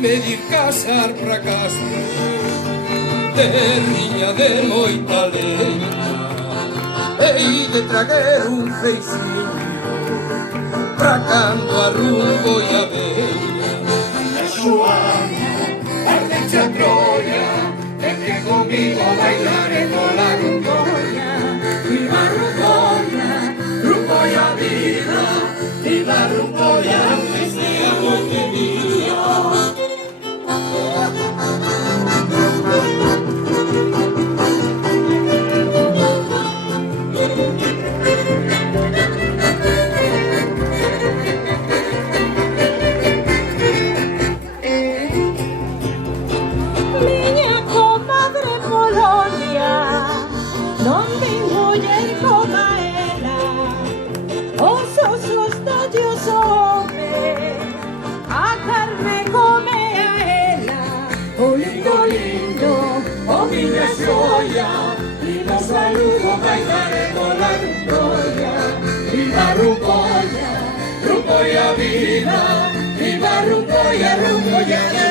Medir casar pra casa terriña de moita leña, hei de traguer un feixiño pra cando a rumbo e a veña. A Xoana, parteche a Troia, vente comigo a bailar e cola rumboia. Viva rumboia, rumboia vida, viva rumboia, festea Montevideo. Miña comadre Polonia, non vingulle coma ela, os osos do Dios home, a carne come a ela. O lindo, o miña xoia, viva o saludo, bailar e volar rumboia. Viva rumboia, rumboia viva, viva rumboia, rumboia.